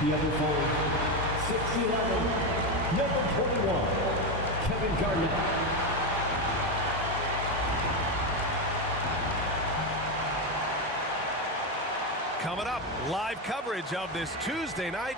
The other forward, 6'11", number 21, Kevin Garnett. Coming up, live coverage of this Tuesday night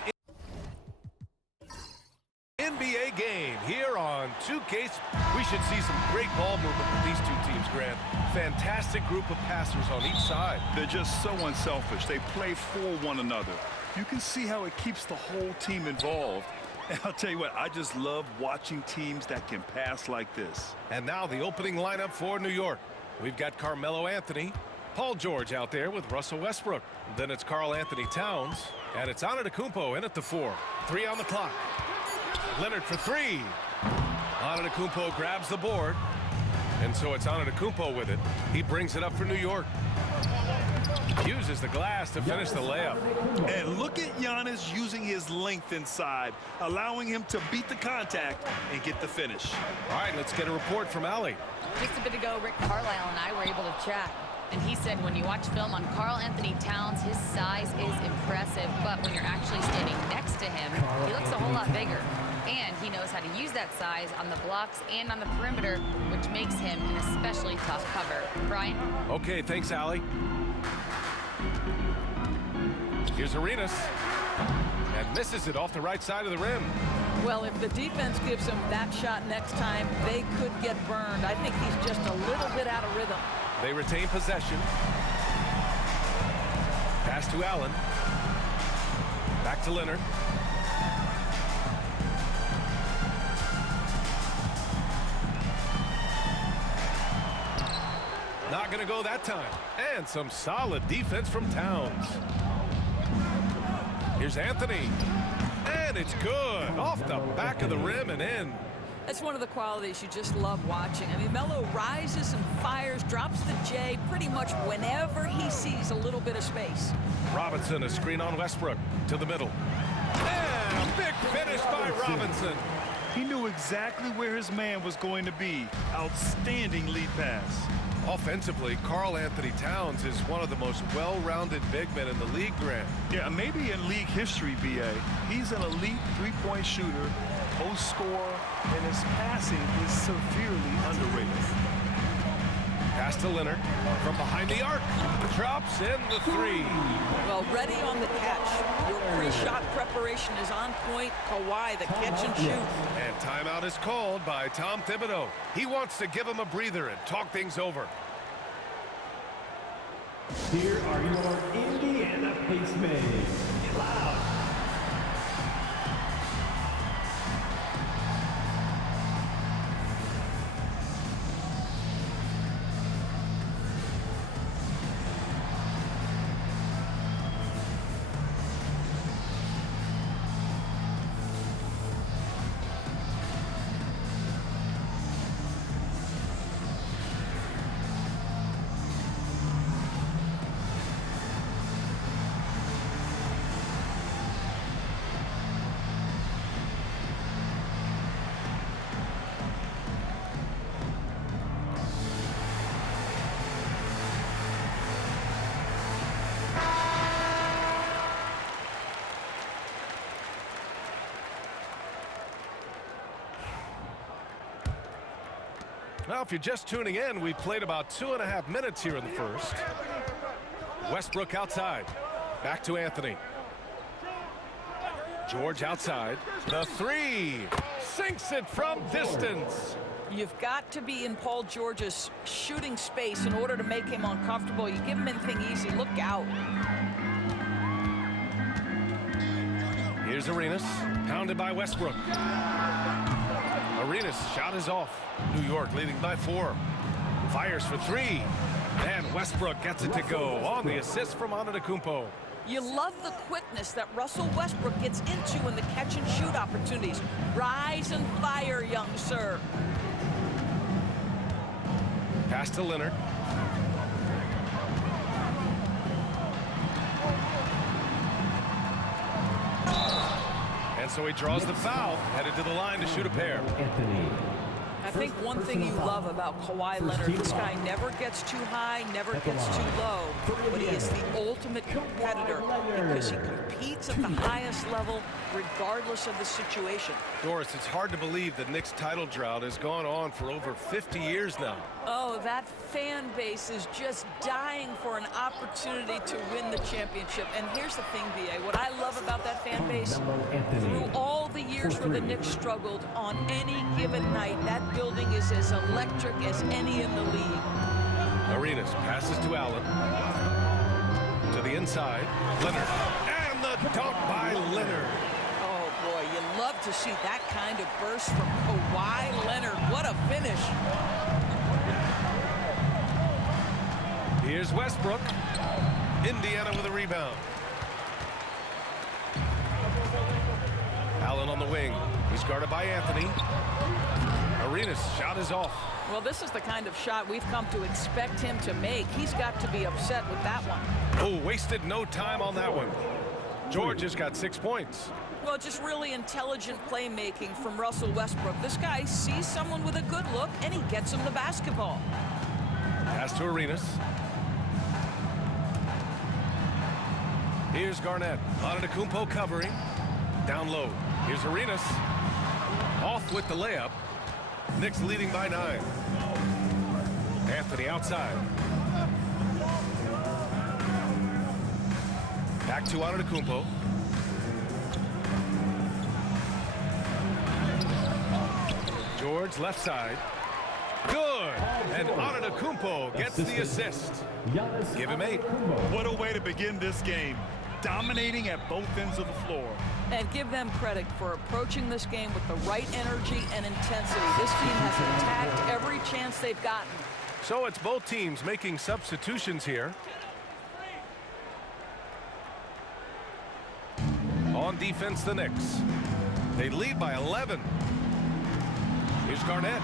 NBA game here on 2K. We should see some great ball movement with these two teams, Grant. Fantastic group of passers on each side. They're just so unselfish. They play for one another. You can see how it keeps the whole team involved. And I'll tell you what, I just love watching teams that can pass like this. And now the opening lineup for New York. We've got Carmelo Anthony, Paul George out there with Russell Westbrook. Then it's Karl Anthony Towns, and it's Antetokounmpo in at the 4. 3 on the clock. Leonard for 3. Antetokounmpo grabs the board, and so it's Antetokounmpo with it. He brings it up for New York. Uses the glass to finish the layup. And look at Giannis using his length inside, allowing him to beat the contact and get the finish. All right, let's get a report from Allie. Just a bit ago, Rick Carlisle and I were able to chat. And he said when you watch film on Karl Anthony Towns, his size is impressive. But when you're actually standing next to him, he looks a whole lot bigger. And he knows how to use that size on the blocks and on the perimeter, which makes him an especially tough cover. Brian? Okay, thanks, Allie. Here's Arenas. And misses it off the right side of the rim. Well, if the defense gives him that shot next time, they could get burned. I think he's just a little bit out of rhythm. They retain possession. Pass to Allen. Back to Leonard. Not going to go that time. And some solid defense from Towns. Here's Anthony. And it's good. Off the back of the rim and in. That's one of the qualities you just love watching. I mean, Melo rises and fires, drops the J pretty much whenever he sees a little bit of space. Robinson, a screen on Westbrook to the middle. And a big finish by Robinson. He knew exactly where his man was going to be. Outstanding lead pass. Offensively, Karl Anthony Towns is one of the most well-rounded big men in the league, Grant. Yeah, maybe in league history, B.A. He's an elite three-point shooter, post scorer, and his passing is severely underrated. Pass to Leonard from behind the arc. Drops in the 3. Well, ready on the catch. Your pre-shot preparation is on point. Kawhi, the catch and shoot. And timeout is called by Tom Thibodeau. He wants to give him a breather and talk things over. Here are your Indiana Pacemates. Get loud. Now, if you're just tuning in, we played about 2.5 minutes here in the first. Westbrook outside. Back to Anthony. George outside. The 3. Sinks it from distance. You've got to be in Paul George's shooting space in order to make him uncomfortable. You give him anything easy, look out. Here's Arenas, pounded by Westbrook. Arenas' shot is off. New York leading by 4. Fires for 3. And Westbrook gets it to go on the assist from Antetokounmpo. You love the quickness that Russell Westbrook gets into in the catch and shoot opportunities. Rise and fire, young sir. Pass to Leonard. And so he draws the foul, headed to the line to shoot a pair. Anthony. I think one thing you love about Kawhi Leonard, this guy never gets too high, never gets too low, but he is the ultimate competitor because he competes at the highest level regardless of the situation. Doris, it's hard to believe the Knicks title drought has gone on for over 50 years now. Oh, that fan base is just dying for an opportunity to win the championship. And here's the thing, B.A., what I love about that fan base, through all the years where the Knicks struggled, on any given night, that building is as electric as any in the league. Arenas passes to Allen. To the inside, Leonard. And the dunk by Leonard. Oh, boy, you love to see that kind of burst from Kawhi Leonard. What a finish. Here's Westbrook. Indiana with a rebound. Allen on the wing. He's guarded by Anthony. Arenas' shot is off. Well, this is the kind of shot we've come to expect him to make. He's got to be upset with that one. Oh, wasted no time on that one. George has got 6 points. Well, just really intelligent playmaking from Russell Westbrook. This guy sees someone with a good look, and he gets him the basketball. Pass to Arenas. Here's Garnett. Antetokounmpo covering. Down low. Here's Arenas. Off with the layup. Knicks leading by 9. Anthony outside. Back to Antetokounmpo. George left side. Good. And Antetokounmpo gets the assist. Give him 8. What a way to begin this game. Dominating at both ends of the floor. And give them credit for approaching this game with the right energy and intensity. This team has attacked every chance they've gotten. So it's both teams making substitutions here. On defense, the Knicks. They lead by 11. Here's Garnett.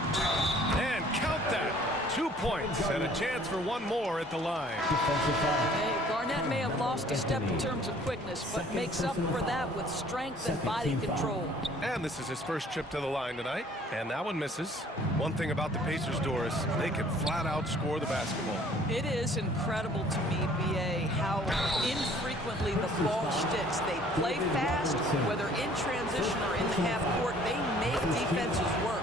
And count that. 2 points and a chance for one more at the line. Hey, Garnett may have lost a step in terms of quickness, but makes up for that with strength and body control. And this is his first trip to the line tonight. And that one misses. One thing about the Pacers, Doris, they can flat out score the basketball. It is incredible to me, B.A., how infrequently the ball sticks. They play fast, whether in transition or in the half court, they make defenses work.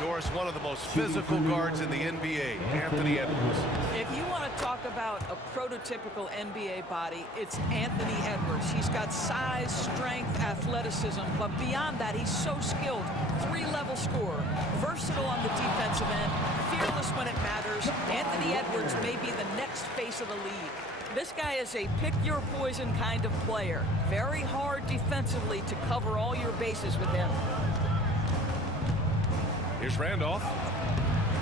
Doris, one of the most physical guards in the NBA, Anthony Edwards. If you want to talk about a prototypical NBA body, it's Anthony Edwards. He's got size, strength, athleticism, but beyond that, he's so skilled. 3-level scorer, versatile on the defensive end, fearless when it matters. Anthony Edwards may be the next face of the league. This guy is a pick-your-poison kind of player. Very hard defensively to cover all your bases with him. Here's Randolph.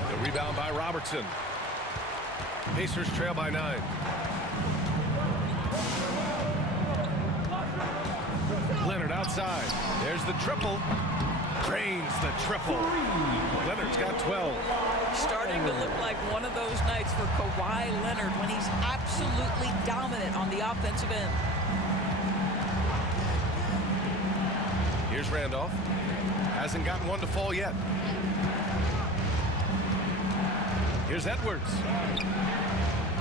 The rebound by Robertson. Pacers trail by 9. Leonard outside. There's the triple. Drains the triple. Leonard's got 12. Starting to look like one of those nights for Kawhi Leonard when he's absolutely dominant on the offensive end. Here's Randolph. Hasn't gotten one to fall yet. Here's Edwards.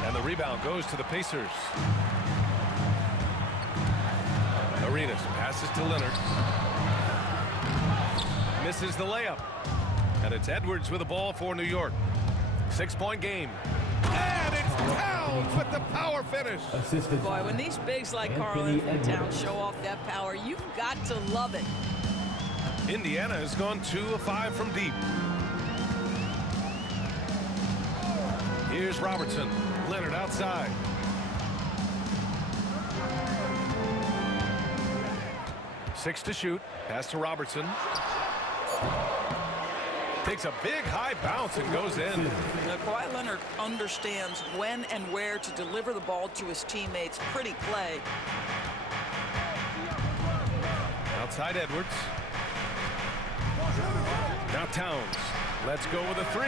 And the rebound goes to the Pacers. Arenas passes to Leonard. Misses the layup. And it's Edwards with the ball for New York. 6-point game. And it's Towns with the power finish. Boy, when these bigs like Karl Anthony Towns show off that power, you've got to love it. Indiana has gone 2 of 5 from deep. Here's Robertson. Leonard outside. Six to shoot. Pass to Robertson. Takes a big high bounce and goes in. Now, Kawhi Leonard understands when and where to deliver the ball to his teammates. Pretty play. Outside Edwards. Now Towns. Let's go with a 3.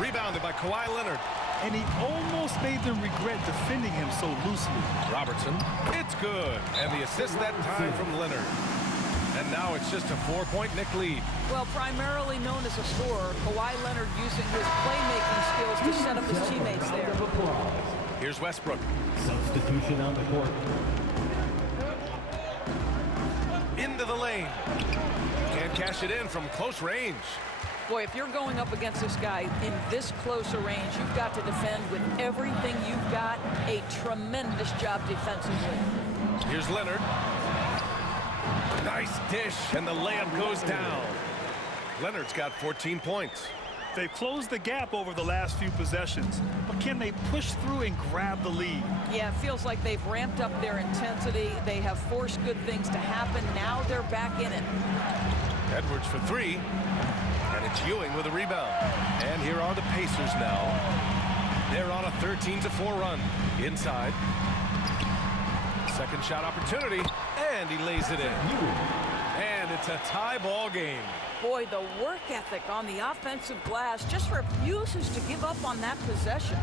Rebounded by Kawhi Leonard. And he almost made them regret defending him so loosely. Robertson. It's good. And the assist that time from Leonard. And now it's just a 4-point Knicks lead. Well, primarily known as a scorer, Kawhi Leonard using his playmaking skills to set up his teammates there. Here's Westbrook. Substitution on the court. Into the lane. Can't cash it in from close range. Boy, if you're going up against this guy in this close a range, you've got to defend with everything you've got. A tremendous job defensively. Here's Leonard. Nice dish, and the layup goes down. Leonard's got 14 points. They've closed the gap over the last few possessions, but can they push through and grab the lead? Yeah, it feels like they've ramped up their intensity. They have forced good things to happen. Now they're back in it. Edwards for three, and it's Ewing with a rebound. And here are the Pacers now. They're on a 13-4 run. Inside. Second shot opportunity, and he lays it in. And it's a tie ball game. Boy, the work ethic on the offensive glass just refuses to give up on that possession.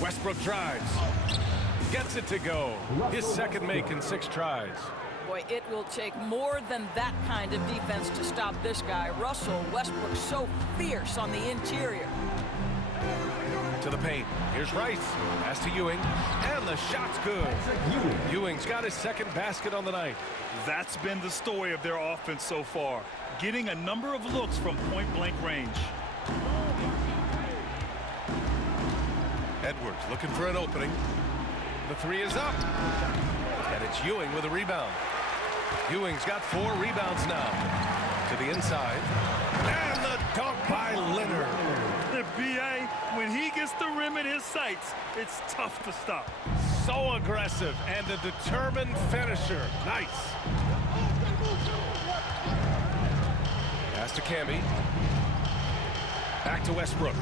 Westbrook drives. Gets it to go. His second make in 6 tries. Boy, it will take more than that kind of defense to stop this guy. Russell Westbrook so fierce on the interior. To the paint. Here's Rice. Pass to Ewing. And the shot's good. Ewing's got his second basket on the night. That's been the story of their offense so far, getting a number of looks from point-blank range. Edwards looking for an opening. The three is up. And it's Ewing with a rebound. Ewing's got 4 rebounds now. To the inside. And the dunk by Leonard. The BA, when he gets the rim in his sights, it's tough to stop. So aggressive and a determined finisher. Nice. Pass to Camby. Back to Westbrook.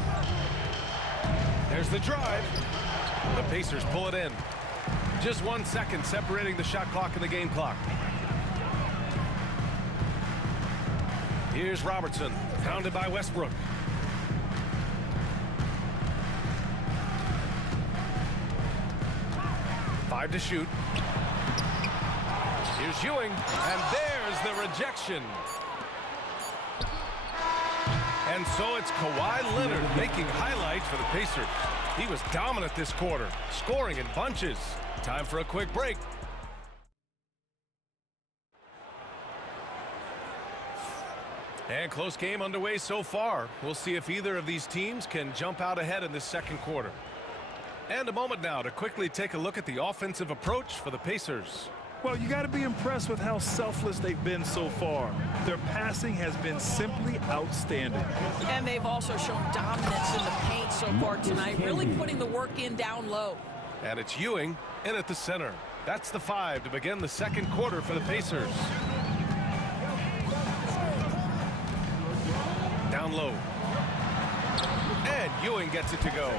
There's the drive. The Pacers pull it in. Just 1 second separating the shot clock and the game clock. Here's Robertson, pounded by Westbrook. Five to shoot. Here's Ewing, and there's the rejection. And so it's Kawhi Leonard making highlights for the Pacers. He was dominant this quarter, scoring in bunches. Time for a quick break. And close game underway so far. We'll see if either of these teams can jump out ahead in this second quarter. And a moment now to quickly take a look at the offensive approach for the Pacers. Well, you got to be impressed with how selfless they've been so far. Their passing has been simply outstanding. And they've also shown dominance in the paint so far tonight, really putting the work in down low. And it's Ewing in at the center. That's the 5 to begin the second quarter for the Pacers. Down low. And Ewing gets it to go.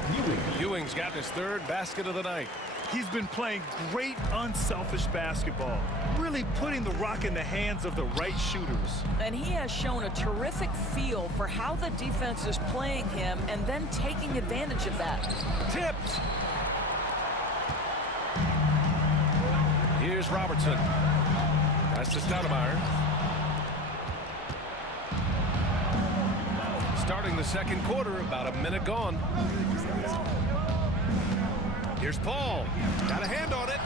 Ewing's got his 3rd basket of the night. He's been playing great unselfish basketball, really putting the rock in the hands of the right shooters. And he has shown a terrific feel for how the defense is playing him and then taking advantage of that. Tipped. Here's Robertson. That's to Stoudemire. Starting the second quarter, about a minute gone. Here's Paul. Got a hand on it.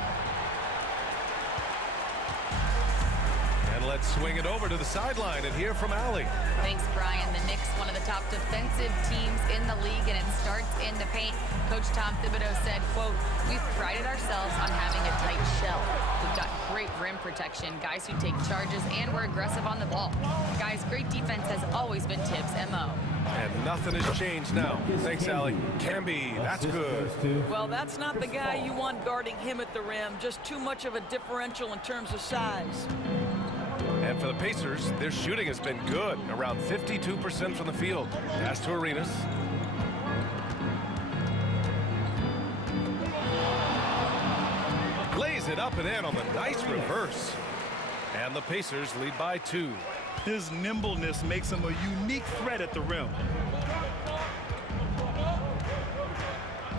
And let's swing it over to the sideline and hear from Allie. Thanks, Brian. The Knicks, one of the top defensive teams in the league, and it starts in the paint. Coach Tom Thibodeau said, quote, "We've prided ourselves on having a tight shell. We've got great rim protection, guys who take charges, and we're aggressive on the ball. Guys, great defense has always been Tibbs' MO." And nothing has changed now. Thanks, Allie. Camby, that's good. Well, that's not the guy you want guarding him at the rim. Just too much of a differential in terms of size. And for the Pacers, their shooting has been good, around 52% from the field. Pass to Arenas. Lays it up and in on the nice reverse. And the Pacers lead by 2. His nimbleness makes him a unique threat at the rim.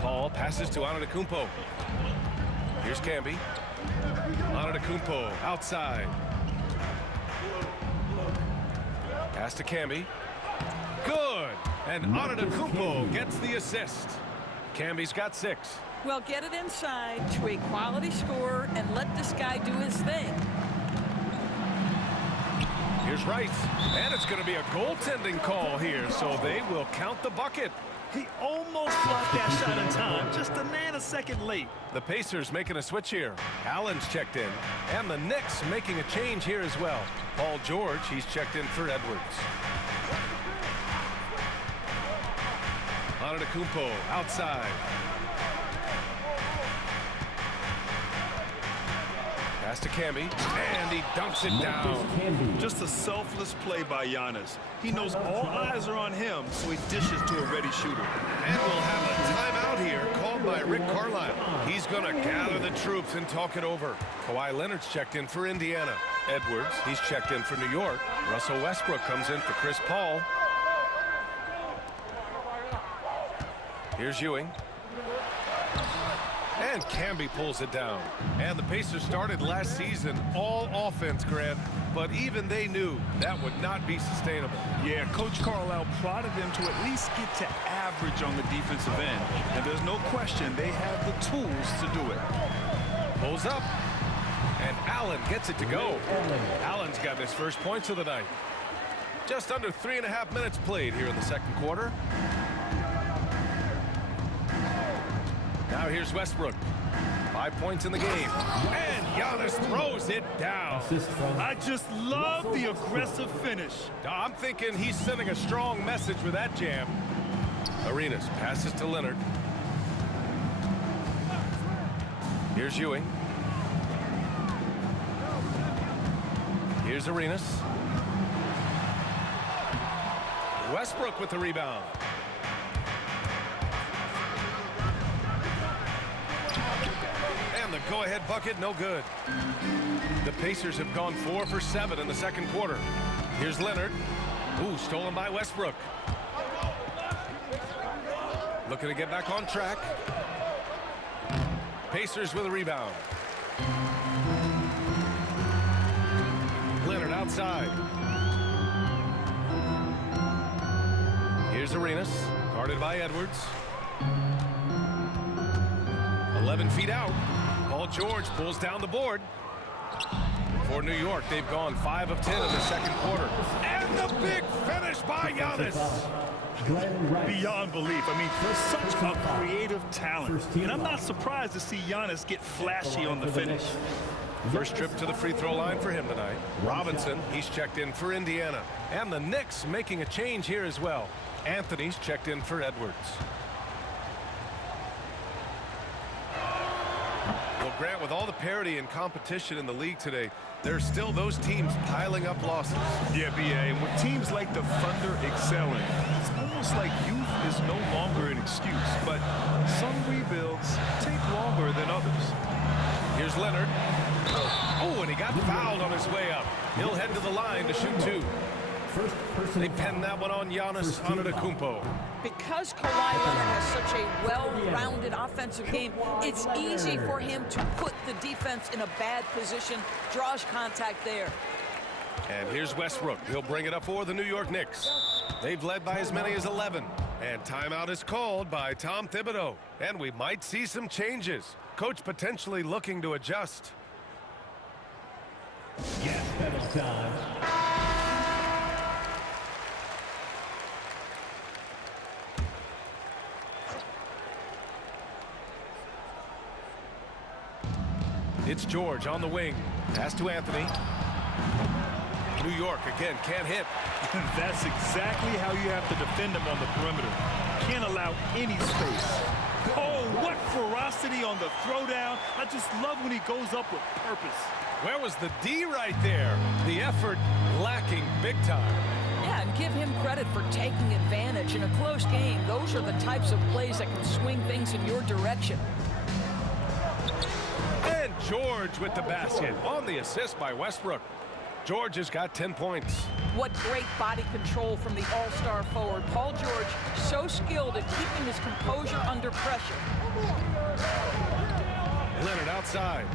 Paul passes to Antetokounmpo. Here's Camby. Antetokounmpo outside. Pass to Camby. Good. And Antetokounmpo gets the assist. Camby's got 6. Well, get it inside to a quality scorer and let this guy do his thing. Here's Rice. And it's going to be a goaltending call here, so they will count the bucket. He almost blocked that shot in time, just a nanosecond late. The Pacers making a switch here. Allen's checked in. And the Knicks making a change here as well. Paul George, he's checked in for Edwards. Antetokounmpo outside. Pass to Camby, and he dunks it down. Just a selfless play by Giannis. He knows all eyes are on him, so he dishes to a ready shooter. And we'll have a timeout here called by Rick Carlisle. He's going to gather the troops and talk it over. Kawhi Leonard's checked in for Indiana. Edwards, he's checked in for New York. Russell Westbrook comes in for Chris Paul. Here's Ewing. And Camby pulls it down. And the Pacers started last season all offense, Grant, but even they knew that would not be sustainable. Yeah, Coach Carlisle prodded them to at least get to average on the defensive end. And there's no question they have the tools to do it. Pulls up. And Allen gets it to go. Allen's got his first points of the night. Just under 3.5 minutes played here in the second quarter. Now here's Westbrook. 5 points in the game. And Giannis throws it down. I just love the aggressive finish. I'm thinking he's sending a strong message with that jam. Arenas passes to Leonard. Here's Ewing. Here's Arenas. Westbrook with the rebound. And the go-ahead bucket, no good. The Pacers have gone 4 for 7 in the second quarter. Here's Leonard. Ooh, stolen by Westbrook. Looking to get back on track. Pacers with a rebound. Leonard outside. Here's Arenas, guarded by Edwards. 11 feet out. Paul George pulls down the board. For New York, they've gone 5 of 10 in the second quarter. And the big finish by Giannis. Beyond belief. I mean, such a creative talent. And I'm not surprised to see Giannis get flashy on the finish. First trip to the free throw line for him tonight. Robinson, he's checked in for Indiana. And the Knicks making a change here as well. Anthony's checked in for Edwards. Well, Grant, with all the parity and competition in the league today, there's still those teams piling up losses. Yeah, B.A., and with teams like the Thunder excelling, it's almost like youth is no longer an excuse. But some rebuilds take longer than others. Here's Leonard. Oh, and he got fouled on his way up. He'll head to the line to shoot 2. They penned that one on Giannis Antetokounmpo. Because Kawhi Leonard has such a well-rounded offensive game, it's easy for him to put the defense in a bad position, draws contact there. And here's Westbrook. He'll bring it up for the New York Knicks. They've led by as many as 11. And timeout is called by Tom Thibodeau. And we might see some changes. Coach potentially looking to adjust. Yes, penalty time. It's George on the wing. Pass to Anthony. New York again can't hit. That's exactly how you have to defend him on the perimeter. Can't allow any space. Oh, what ferocity on the throwdown. I just love when he goes up with purpose. Where was the D right there? The effort lacking big time. Yeah, and give him credit for taking advantage in a close game. Those are the types of plays that can swing things in your direction. And George with the basket on the assist by Westbrook. George has got 10 points. What great body control from the all-star forward. Paul George, so skilled at keeping his composure under pressure. Leonard outside.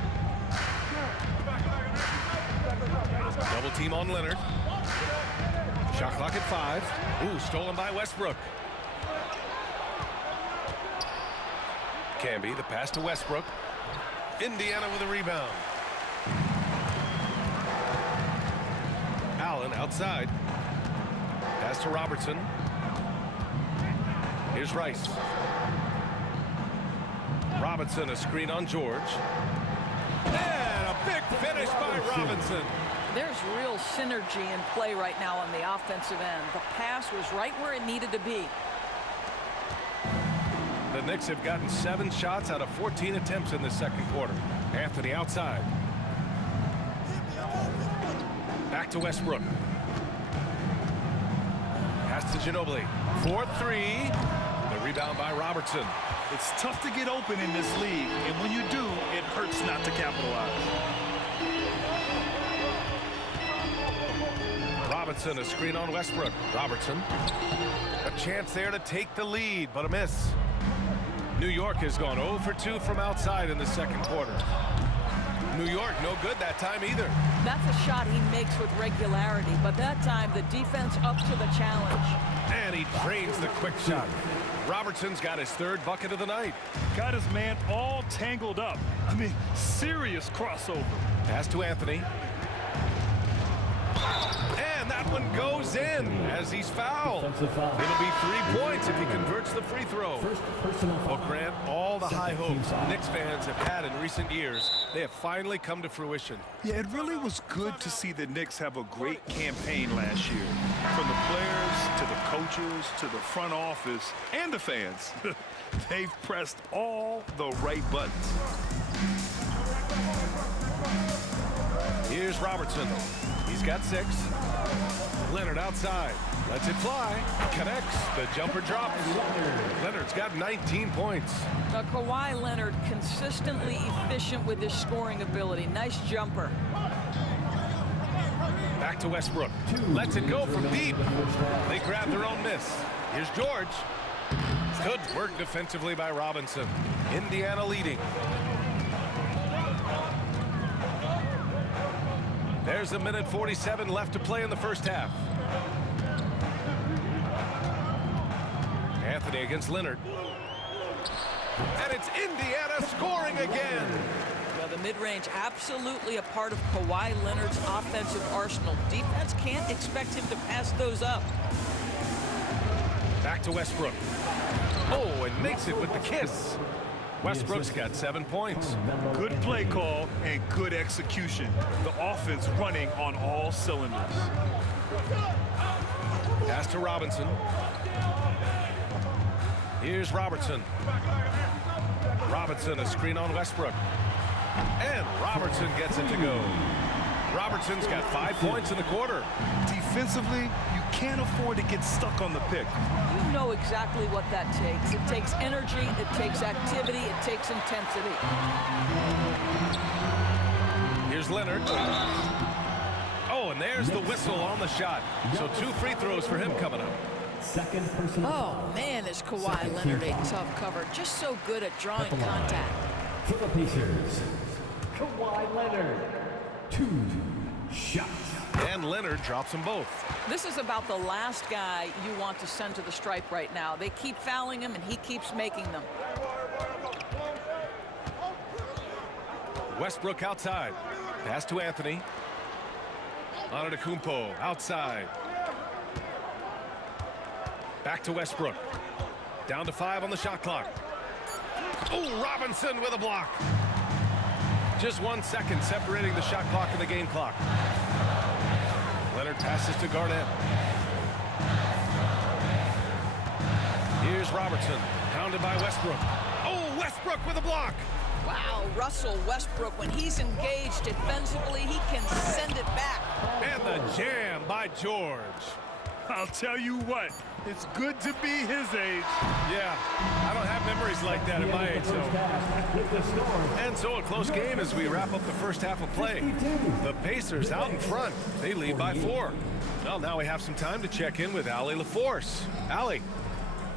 Double team on Leonard. Shot clock at 5. Ooh, stolen by Westbrook. Camby, the pass to Westbrook. Indiana with a rebound. Allen outside. Pass to Robertson. Here's Rice. Robinson, a screen on George. And a big finish by Robinson. There's real synergy in play right now on the offensive end. The pass was right where it needed to be. The Knicks have gotten 7 shots out of 14 attempts in the second quarter. Anthony outside. Back to Westbrook. Pass to Ginobili. 4-3. The rebound by Robertson. It's tough to get open in this league, and when you do, it hurts not to capitalize. Robinson, a screen on Westbrook. Robertson. A chance there to take the lead, but a miss. New York has gone 0 for 2 from outside in the second quarter. New York no good that time either. That's a shot he makes with regularity, but that time the defense up to the challenge. And he drains the quick shot. Robertson's got his 3rd bucket of the night. Got his man all tangled up. I mean, serious crossover. Pass to Anthony. And that one goes in as he's fouled. It'll be 3 points if he converts the free throw. Well, Grant, all the high hopes Knicks fans have had in recent years, they have finally come to fruition. Yeah, it really was good to see the Knicks have a great campaign last year. From the players to the coaches to the front office and the fans. They've pressed all the right buttons. Here's Robertson. He's got 6. Leonard outside. Lets it fly. Connects. The jumper drops. Leonard's got 19 points. Now, Kawhi Leonard consistently efficient with his scoring ability. Nice jumper. Back to Westbrook. Lets it go from deep. They grab their own miss. Here's George. Good work defensively by Robinson. Indiana leading. There's a minute 47 left to play in the first half. Anthony against Leonard. And it's Indiana scoring again. Well, the mid-range absolutely a part of Kawhi Leonard's offensive arsenal. Defense can't expect him to pass those up. Back to Westbrook. Oh, and makes it with the kiss. Westbrook's got 7 points. Good play call and good execution. The offense running on all cylinders. Pass to Robinson. Here's Robertson. Robinson, a screen on Westbrook. And Robertson gets it to go. Robertson's got 5 points in the quarter. Defensively, you can't afford to get stuck on the pick. You know exactly what that takes. It takes energy, it takes activity, it takes intensity. Here's Leonard. Oh, and there's the whistle on the shot. So 2 free throws for him coming up. Oh, man, is Kawhi Leonard a tough cover. Just so good at drawing contact. For the Pacers, Kawhi Leonard. 2 shots. And Leonard drops them both. This is about the last guy you want to send to the stripe right now. They keep fouling him, and he keeps making them. Westbrook outside. Pass to Anthony. Antetokounmpo outside. Back to Westbrook. Down to 5 on the shot clock. Oh, Robinson with a block. Just 1 second separating the shot clock and the game clock. Leonard passes to Garnett. Here's Robertson, pounded by Westbrook. Oh, Westbrook with a block. Wow, Russell Westbrook, when he's engaged defensively, he can send it back. And the jam by George. I'll tell you what, it's good to be his age. Yeah, I don't have memories like that at my age, so. And so a close game as we wrap up the first half of play. The Pacers out in front. They lead by 4. Well, now we have some time to check in with Allie LaForce. Allie.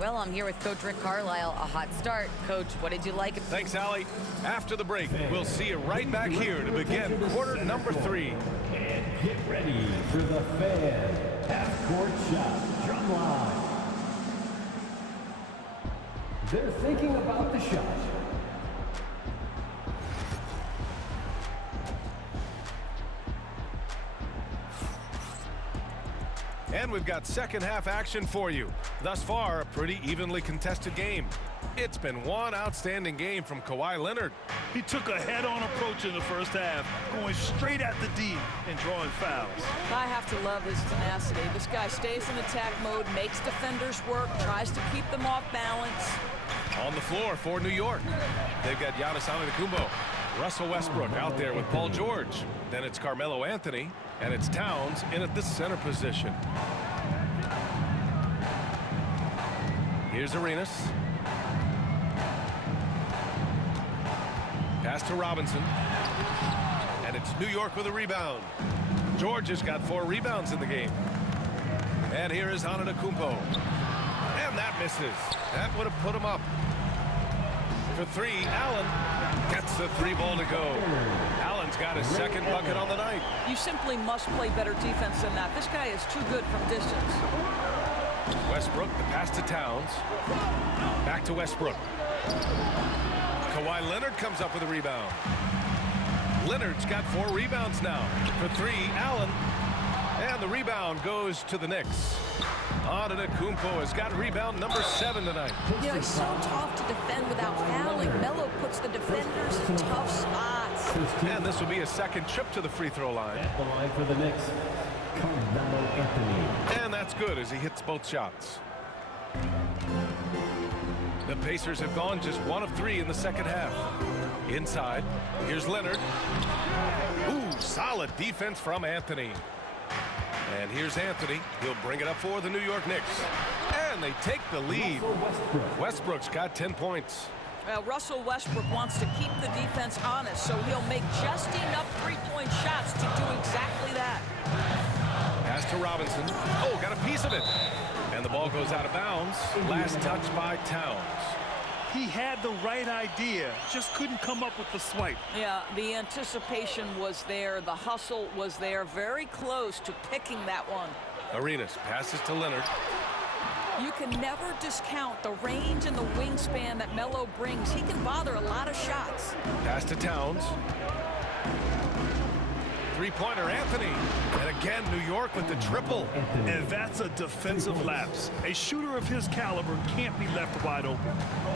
Well, I'm here with Coach Rick Carlisle. A hot start. Coach, what did you like? Thanks, Allie. After the break, we'll see you right back here to begin quarter number 3. Get ready for the fan half-court shot drum line. They're thinking about the shot. And we've got second half action for you. Thus far, a pretty evenly contested game. It's been one outstanding game from Kawhi Leonard. He took a head-on approach in the first half, going straight at the D and drawing fouls. I have to love his tenacity. This guy stays in attack mode, makes defenders work, tries to keep them off balance. On the floor for New York, they've got Giannis Antetokounmpo, Russell Westbrook out there with Paul George. Then it's Carmelo Anthony, and it's Towns in at the center position. Here's Arenas. Pass to Robinson. And it's New York with a rebound. George has got 4 rebounds in the game. And here is Antetokounmpo. And that misses. That would have put him up. For 3, Allen gets the 3-ball to go. Allen's got his second bucket on the night. You simply must play better defense than that. This guy is too good from distance. Westbrook, the pass to Towns. Back to Westbrook. Kawhi Leonard comes up with a rebound. Leonard's got 4 rebounds now. For 3, Allen. And the rebound goes to the Knicks. Antetokounmpo has got rebound number 7 tonight. You know, he's so tough to defend without fouling. Melo puts the defenders in tough spots. And this will be a second trip to the free throw line. At the line for the Knicks, Carmelo Anthony. And that's good as he hits both shots. The Pacers have gone just 1 of 3 in the second half. Inside, here's Leonard. Ooh, solid defense from Anthony. And here's Anthony. He'll bring it up for the New York Knicks. And they take the lead. Westbrook's got 10 points. Well, Russell Westbrook wants to keep the defense honest, so he'll make just enough three-point shots to do exactly that. Pass to Robinson. Oh, got a piece of it. And the ball goes out of bounds. Last touch by Towns. He had the right idea, just couldn't come up with the swipe. Yeah, the anticipation was there. The hustle was there. Very close to picking that one. Arenas passes to Leonard. You can never discount the range and the wingspan that Melo brings. He can bother a lot of shots. Pass to Towns. Three-pointer Anthony. And again, New York with the triple. And that's a defensive lapse. A shooter of his caliber can't be left wide open.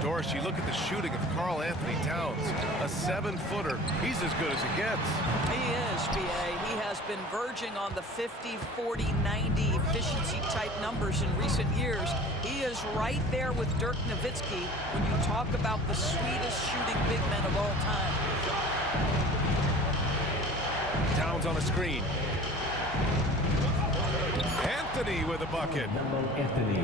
Doris, you look at the shooting of Karl Anthony Towns. A 7-footer. He's as good as it gets. He is, B.A. He has been verging on the 50, 40, 90 efficiency type numbers in recent years. He is right there with Dirk Nowitzki when you talk about the sweetest shooting big men of all time. Towns on a screen. Anthony with a bucket.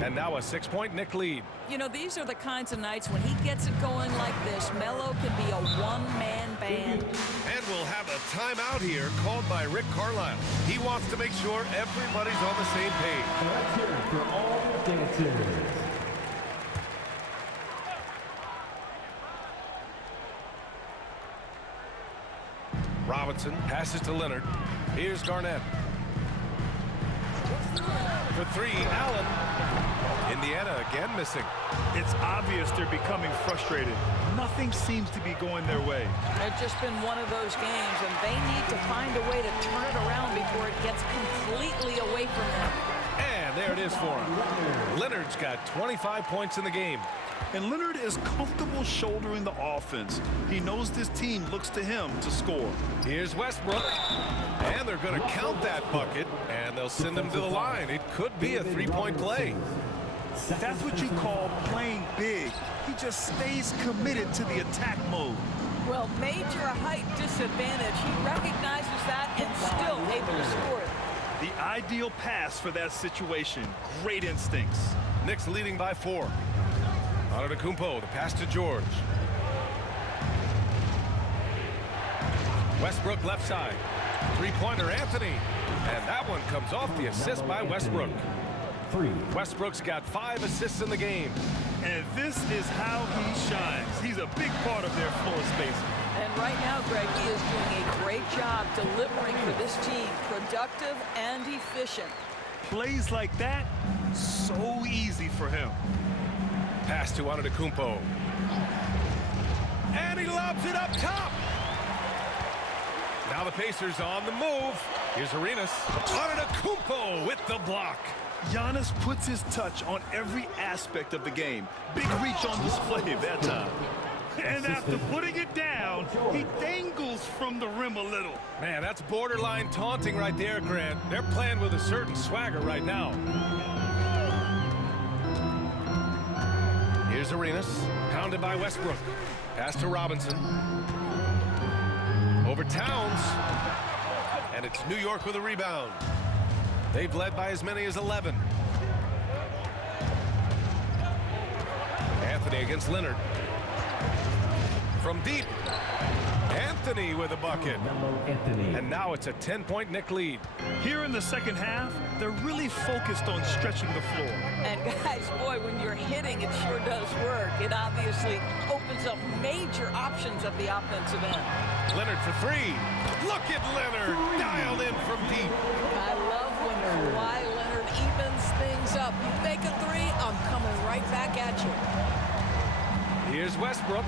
And now a 6-point Knick lead. You know, these are the kinds of nights when he gets it going like this, Melo can be a one-man band. And we'll have a timeout here called by Rick Carlisle. He wants to make sure everybody's on the same page. Let's hear it for all dancers. Robinson passes to Leonard. Here's Garnett. For 3, Allen. Indiana again missing. It's obvious they're becoming frustrated. Nothing seems to be going their way. It's just been one of those games, and they need to find a way to turn it around before it gets completely away from them. And there it is for him. Leonard's got 25 points in the game. And Leonard is comfortable shouldering the offense. He knows this team looks to him to score. Here's Westbrook. And they're going to count that bucket, and they'll send him to the line. It could be a 3-point play. That's what you call playing big. He just stays committed to the attack mode. Well, major height disadvantage. He recognizes that and still able to score it. The ideal pass for that situation. Great instincts. Knicks leading by 4. Antetokounmpo, the pass to George. Westbrook left side. Three-pointer Anthony. And that one comes off the assist by Westbrook. Westbrook's got 5 assists in the game. And this is how he shines. He's a big part of their floor spacing. And right now, Greg, he is doing a great job delivering for this team. Productive and efficient. Plays like that, so easy for him. Pass to Antetokounmpo. And he lobs it up top. Now the Pacers on the move. Here's Arenas. Antetokounmpo with the block. Giannis puts his touch on every aspect of the game. Big reach on display that time. And after putting it down, he dangles from the rim a little. Man, that's borderline taunting right there, Grant. They're playing with a certain swagger right now. Here's Arenas, pounded by Westbrook. Pass to Robinson. Over Towns. And it's New York with a rebound. They've led by as many as 11. Anthony against Leonard. From deep. Anthony with a bucket. And now it's a 10-point Knick lead. Here in the second half, they're really focused on stretching the floor. And guys, boy, when you're hitting, it sure does work. It obviously opens up major options at the offensive end. Leonard for three. Look at Leonard, dialed in from deep. I love when Kawhi Leonard evens things up. You make a three, I'm coming right back at you. Here's Westbrook.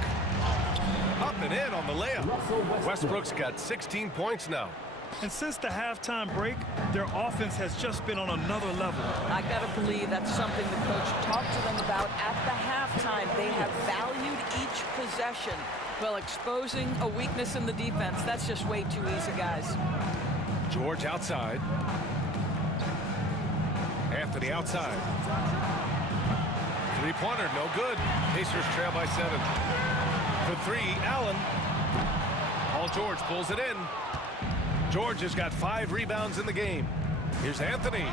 Up and in on the layup. Westbrook's got 16 points now. And since the halftime break, their offense has just been on another level. I gotta believe that's something the coach talked to them about at the halftime. They have valued each possession. Well, exposing a weakness in the defense, that's just way too easy, guys. George outside. Anthony outside. Three-pointer, no good. Pacers trail by 7. For three, Allen. Paul George pulls it in. George has got 5 rebounds in the game. Here's Anthony.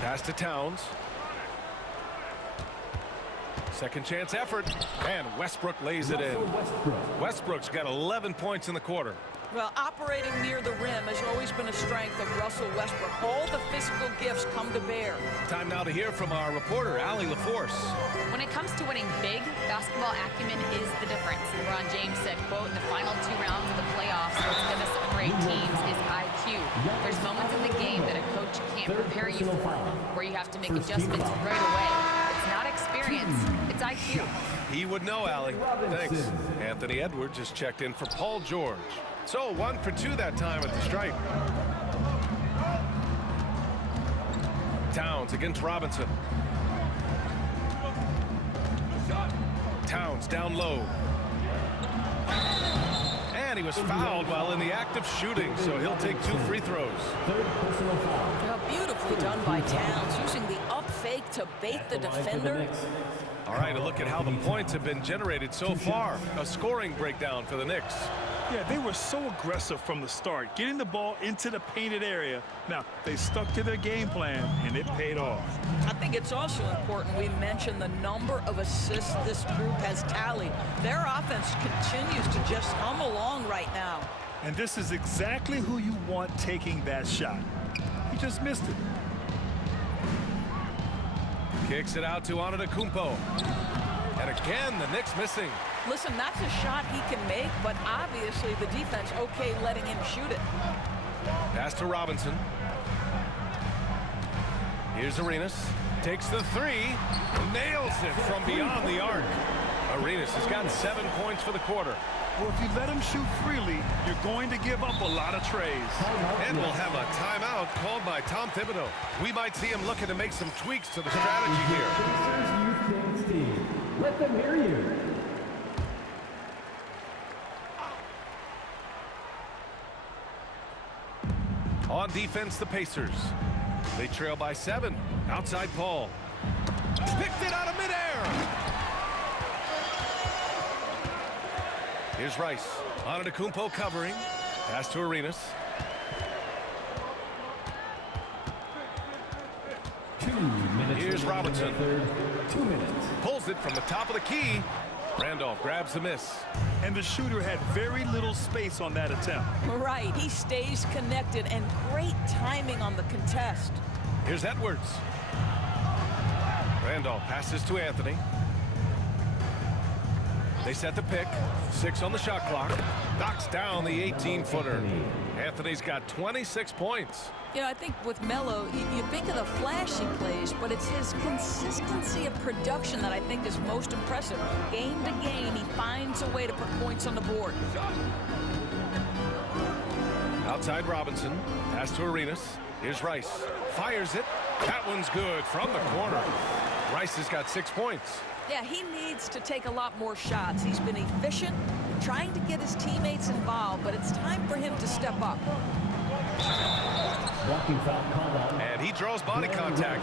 Pass to Towns. Second chance effort. And Westbrook lays it in. Westbrook's got 11 points in the quarter. Well, operating near the rim has always been a strength of Russell Westbrook. All the physical gifts come to bear. Time now to hear from our reporter, Allie LaForce. When it comes to winning big, basketball acumen is the difference. LeBron James said, quote, in the final 2 rounds of the playoffs, what's going to separate teams is IQ. There's moments in the game that a coach can't prepare you for, where you have to make adjustments right away. It's not experience, it's IQ. He would know, Allie. Thanks. Anthony Edwards just checked in for Paul George. So 1 for 2 that time at the stripe. Towns against Robinson. Towns down low. And he was fouled while in the act of shooting, so he'll take 2 free throws. Well, beautifully done by Towns, using the up fake to bait the defender. All right, a look at how the points have been generated so far. A scoring breakdown for the Knicks. Yeah, they were so aggressive from the start, getting the ball into the painted area. Now, they stuck to their game plan, and it paid off. I think it's also important we mention the number of assists this group has tallied. Their offense continues to just hum along right now. And this is exactly who you want taking that shot. He just missed it. Kicks it out to Antetokounmpo. And again, the Knicks missing. Listen, that's a shot he can make, but obviously the defense okay letting him shoot it. Pass to Robinson. Here's Arenas. Takes the 3. Nails it from beyond the arc. Arenas has gotten 7 points for the quarter. Well, if you let him shoot freely, you're going to give up a lot of trays. And we'll have a timeout called by Tom Thibodeau. We might see him looking to make some tweaks to the strategy here. Pacers Youth Dance Team. Let them hear you. On defense, the Pacers. They trail by 7. Outside Paul. Picked it out of midair. Here's Rice. Antetokounmpo covering. Pass to Arenas. 2 minutes. Here's Robinson. 2 minutes. Pulls it from the top of the key. Randolph grabs the miss. And the shooter had very little space on that attempt. Right, he stays connected, and great timing on the contest. Here's Edwards. Randolph passes to Anthony. They set the pick. 6 on the shot clock. Knocks down the 18-footer. Anthony's got 26 points. You know, I think with Melo, you think of the flashy plays, but it's his consistency of production that I think is most impressive. Game to game, he finds a way to put points on the board. Outside Robinson. Pass to Arenas. Here's Rice. Fires it. That one's good from the corner. Rice has got 6 points. Yeah, he needs to take a lot more shots. He's been efficient, trying to get his teammates involved, but it's time for him to step up. Blocking foul called on. And he draws body contact.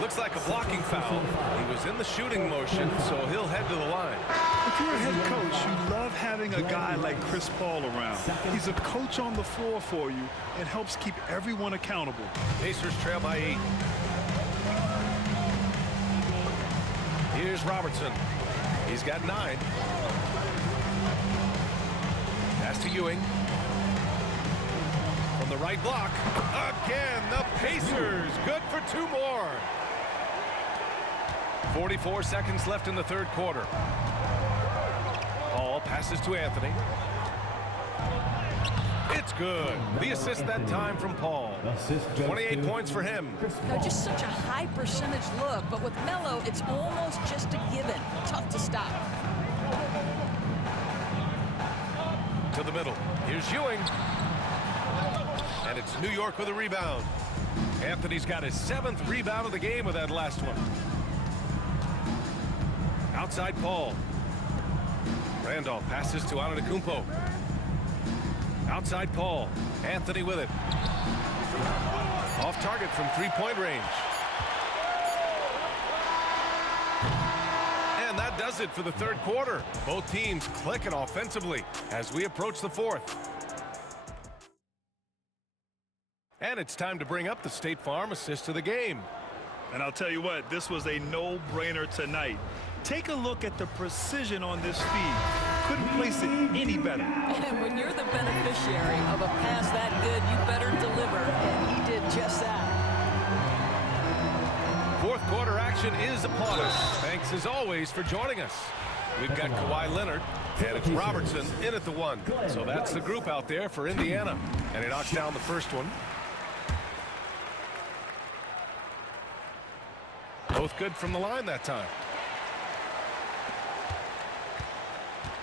Looks like a blocking foul. He was in the shooting motion, so he'll head to the line. If you're a head coach, you love having a guy like Chris Paul around. He's a coach on the floor for you and helps keep everyone accountable. Pacers trail by 8. Here's Robertson. He's got 9. Pass to Ewing. From the right block. Again, the Pacers. Good for 2 more. 44 seconds left in the third quarter. Paul passes to Anthony. It's good. The assist that time from Paul. 28 points for him. Now, just such a high percentage look, but with Melo, it's almost just a given. Tough to stop. To the middle. Here's Ewing. And it's New York with a rebound. Anthony's got his 7th rebound of the game with that last one. Outside Paul. Randolph passes to Antetokounmpo. Outside Paul. Anthony with it. Off target from 3-point range. And that does it for the third quarter. Both teams clicking offensively as we approach the fourth. And it's time to bring up the State Farm assist of the game. And I'll tell you what, this was a no-brainer tonight. Take a look at the precision on this feed. Couldn't place it any better. And when you're the beneficiary of a pass that good, you better deliver. And he did just that. Fourth quarter action is upon us. Thanks as always for joining us. We've got Kawhi Leonard, and it's Robertson in at the 1. So that's the group out there for Indiana. And he knocks down the first one. Both good from the line that time.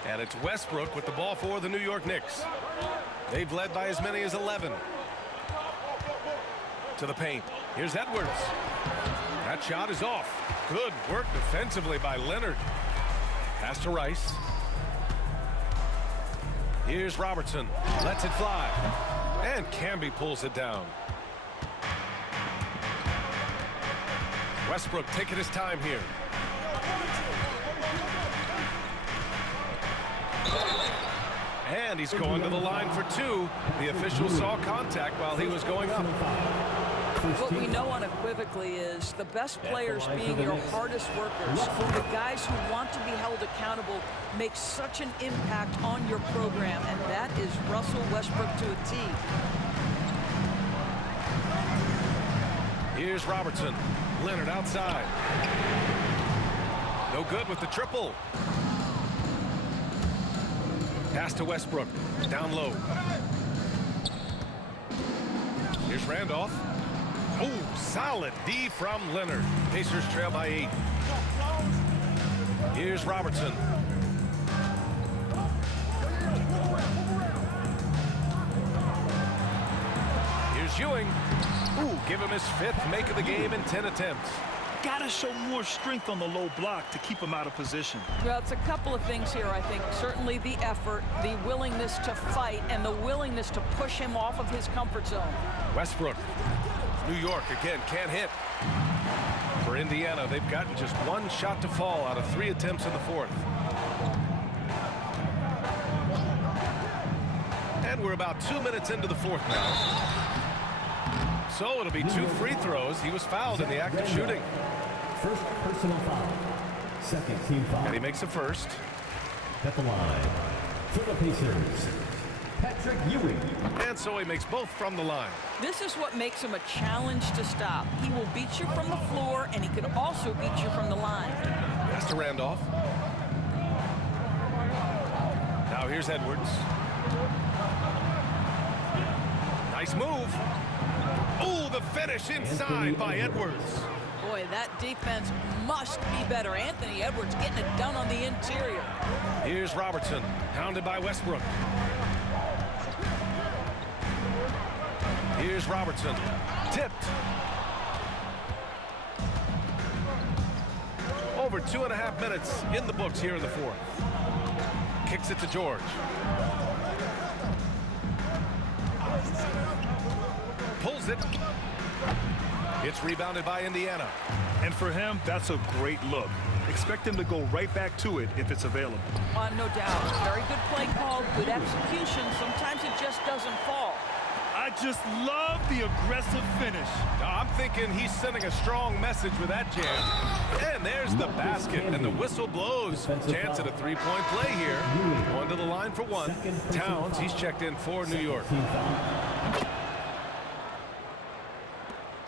And it's Westbrook with the ball for the New York Knicks. They've led by as many as 11. To the paint. Here's Edwards. That shot is off. Good work defensively by Leonard. Pass to Rice. Here's Robertson. Lets it fly. And Camby pulls it down. Westbrook taking his time here. And he's going to the line for 2. The official saw contact while he was going up. What we know unequivocally is the best players being your hardest workers, the guys who want to be held accountable, make such an impact on your program, and that is Russell Westbrook to a T. Here's Robertson. Leonard outside. No good with the triple. Pass to Westbrook. Down low. Here's Randolph. Oh, solid D from Leonard. Pacers trail by 8. Here's Robertson. Here's Ewing. Ooh, give him his 5th make of the game in 10 attempts. Got to show more strength on the low block to keep him out of position. Well, it's a couple of things here, I think. Certainly the effort, the willingness to fight, and the willingness to push him off of his comfort zone. Westbrook. New York again can't hit. For Indiana, they've gotten just 1 shot to fall out of 3 attempts in the fourth. And we're about 2 minutes into the fourth now. So it'll be 2 free throws. He was fouled in the act of shooting. First personal foul. Second team foul. And he makes a first. At the line. For the Pacers, Patrick Ewing. And so he makes both from the line. This is what makes him a challenge to stop. He will beat you from the floor, and he could also beat you from the line. Pass to Randolph. Now here's Edwards. Nice move. Oh, the finish inside by Edwards. Boy, that defense must be better. Anthony Edwards getting it done on the interior. Here's Robertson, hounded by Westbrook. Here's Robertson, tipped. Over 2.5 minutes in the books here in the fourth. Kicks it to George. Pulls it. It's rebounded by Indiana. And for him, that's a great look. Expect him to go right back to it if it's available. No doubt. Very good play call, good execution. Sometimes it just doesn't fall. I just love the aggressive finish. I'm thinking he's sending a strong message with that jam. And there's the basket, and the whistle blows. Chance at a three-point play here. Going to the line for one. Towns, he's checked in for New York.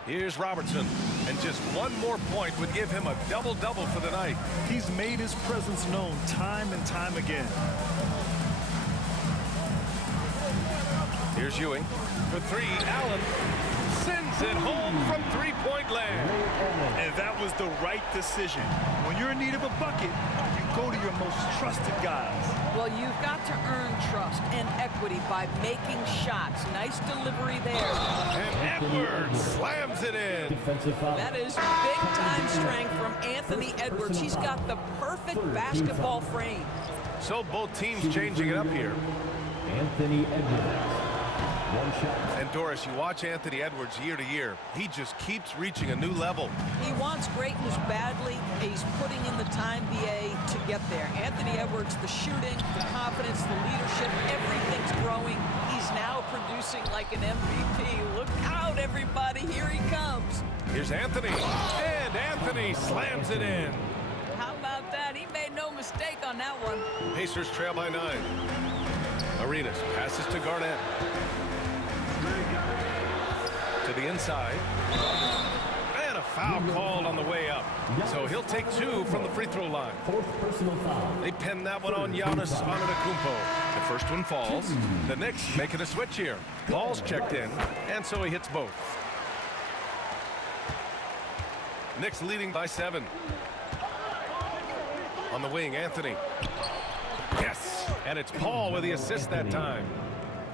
Here's Robertson, and just one more point would give him a double-double for the night. He's made his presence known time and time again. Here's Ewing for three. Allen sends it home from three-point land. And that was the right decision. When you're in need of a bucket, you go to your most trusted guys. Well, you've got to earn trust and equity by making shots. Nice delivery there. And Edwards slams it in. That is big-time strength from Anthony Edwards. He's got the perfect basketball frame. So both teams changing it up here. Anthony Edwards. One shot. And Doris, you watch Anthony Edwards year to year. He just keeps reaching a new level. He wants greatness badly. He's putting in the time, BA, to get there. Anthony Edwards, the shooting, the confidence, the leadership, everything's growing. He's now producing like an MVP. Look out, everybody. Here he comes. Here's Anthony. And Anthony slams it in. How about that? He made no mistake on that one. Pacers trail by 9. Arenas passes to Garnett. To the inside. And a foul called on the way up. So he'll take 2 from the free throw line. Fourth personal foul. They pin that one on Giannis Antetokounmpo. The first one falls. The Knicks making a switch here. Ball's checked in, and so he hits both. Knicks leading by 7. On the wing, Anthony. Yes! And it's Paul with the assist that time.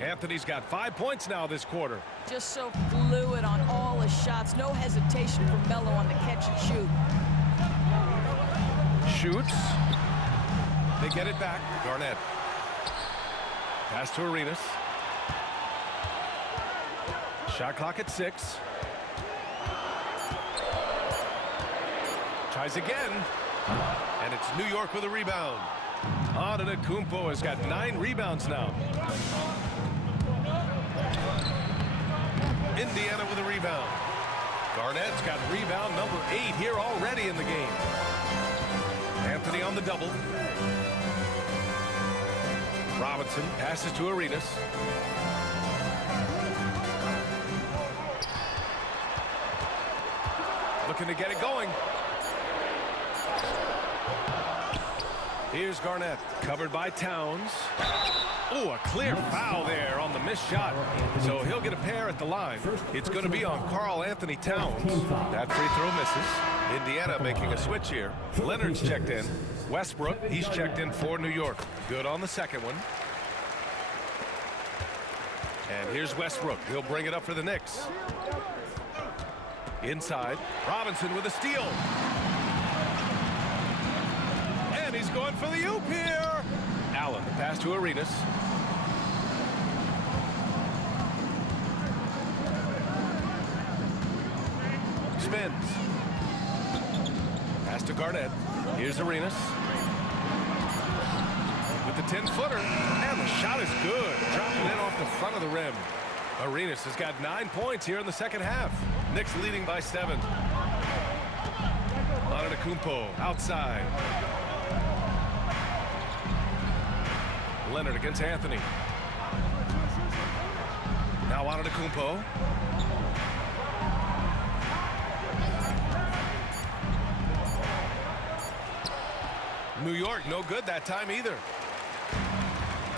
Anthony's got 5 points now this quarter. Just so fluid on all his shots. No hesitation for Melo on the catch and shoot. Shoots. They get it back. Garnett. Pass to Arenas. Shot clock at 6. Tries again. And it's New York with a rebound. Antetokounmpo has got 9 rebounds now. Indiana with a rebound. Garnett's got rebound number 8 here already in the game. Anthony on the double. Robinson passes to Arenas. Looking to get it going. Here's Garnett, covered by Towns. Oh, a clear foul there on the missed shot. So he'll get a pair at the line. It's going to be on Karl Anthony Towns. That free throw misses. Indiana making a switch here. Leonard's checked in. Westbrook, he's checked in for New York. Good on the second one. And here's Westbrook. He'll bring it up for the Knicks. Inside, Robinson with a steal. And he's going for the oop here. Allen, pass to Arenas. Spins. Pass to Garnett. Here's Arenas. With the 10-footer. And the shot is good. Dropping in off the front of the rim. Arenas has got 9 points here in the second half. Knicks leading by 7. Antetokounmpo outside. Leonard against Anthony. Now Antetokounmpo. New York no good that time either.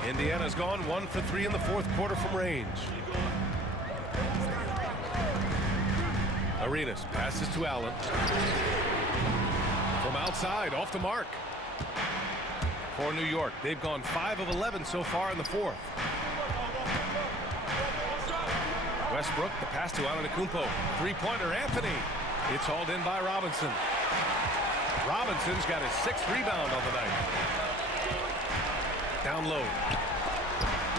Indiana's gone 1 for 3 in the fourth quarter from range. Arenas passes to Allen. From outside, off the mark. For New York, they've gone 5 of 11 so far in the fourth. Westbrook, the pass to Antetokounmpo. Three-pointer, Anthony. It's hauled in by Robinson. Robinson's got his 6th rebound on the night. Down low.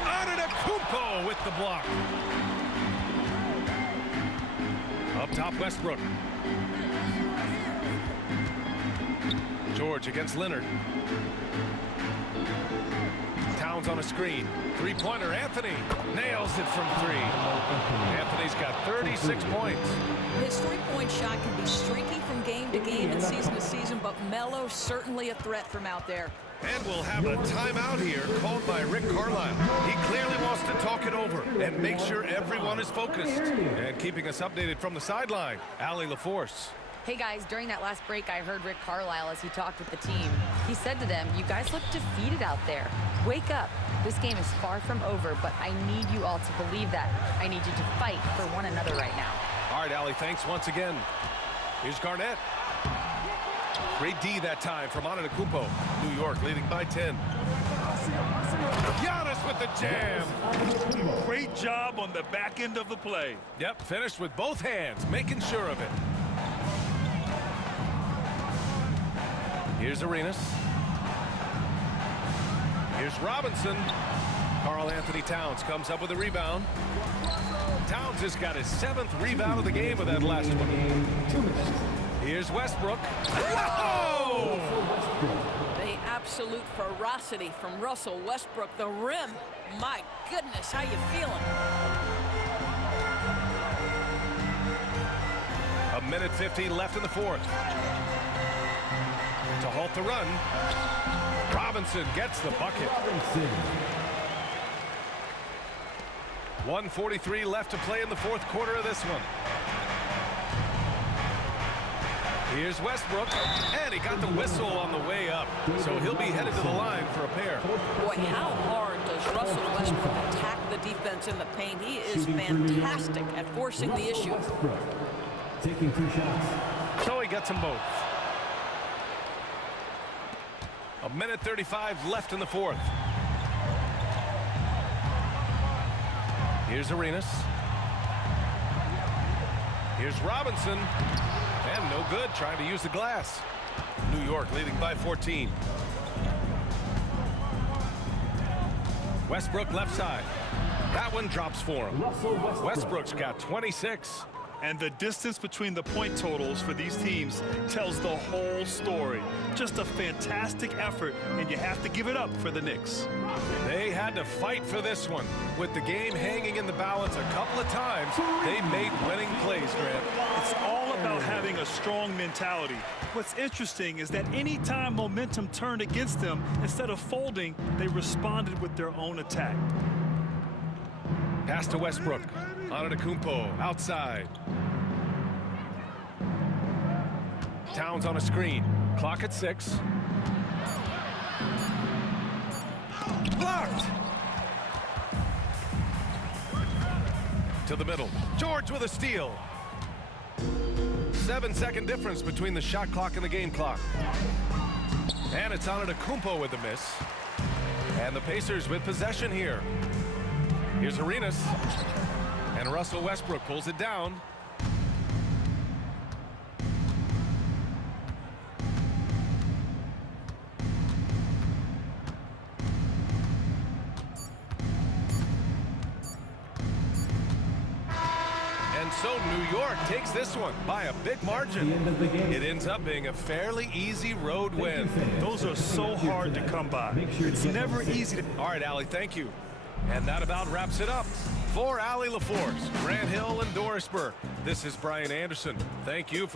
Antetokounmpo with the block. Up top, Westbrook. George against Leonard. Towns on a screen. Three-pointer, Anthony. Nails it from 3. Anthony's got 36 points. His three-point shot can be streaky from game to game and season to season, but Melo certainly a threat from out there. And we'll have a timeout here called by Rick Carlisle. He clearly wants to talk it over and make sure everyone is focused. And keeping us updated from the sideline, Allie LaForce. Hey guys, during that last break, I heard Rick Carlisle as he talked with the team. He said to them, "You guys look defeated out there. Wake up. This game is far from over, but I need you all to believe that. I need you to fight for one another right now." All right, Allie, thanks once again. Here's Garnett. Great D that time from Antetokounmpo. New York leading by 10. Giannis with the jam. Great job on the back end of the play. Yep, finished with both hands, making sure of it. Here's Arenas. Here's Robinson. Karl Anthony Towns comes up with a rebound. Towns has got his 7th rebound of the game with that last one. Here's Westbrook. Whoa! The absolute ferocity from Russell Westbrook. The rim. My goodness, how you feeling? A minute 15 left in the fourth. To halt the run. Robinson gets the bucket. 1:43 left to play in the fourth quarter of this one. Here's Westbrook, and he got the whistle on the way up, so he'll be headed to the line for a pair. Boy, how hard does Russell Westbrook attack the defense in the paint? He is fantastic at forcing the issue. Taking 2 shots. So he gets them both. A minute 35 left in the fourth. Here's Arenas. Here's Robinson. And no good, trying to use the glass. New York leading by 14. Westbrook left side. That one drops for him. Westbrook's got 26. And the distance between the point totals for these teams tells the whole story. Just a fantastic effort, and you have to give it up for the Knicks. They had to fight for this one. With the game hanging in the balance a couple of times, they made winning plays, Grant. It's all about having a strong mentality. What's interesting is that any time momentum turned against them, instead of folding, they responded with their own attack. Pass to Westbrook. Antetokounmpo outside. Towns on a screen. Clock at 6. Blocked. To the middle. George with a steal. 7-second difference between the shot clock and the game clock. And it's Antetokounmpo with the miss. And the Pacers with possession here. Here's Arenas. And Russell Westbrook pulls it down. And so New York takes this one by a big margin. It ends up being a fairly easy road win. Those are so hard to come by. It's never easy to... All right, Allie, thank you. And that about wraps it up. For Allie LaForce, Grant Hill, and Doris Burke, this is Brian Anderson. Thank you for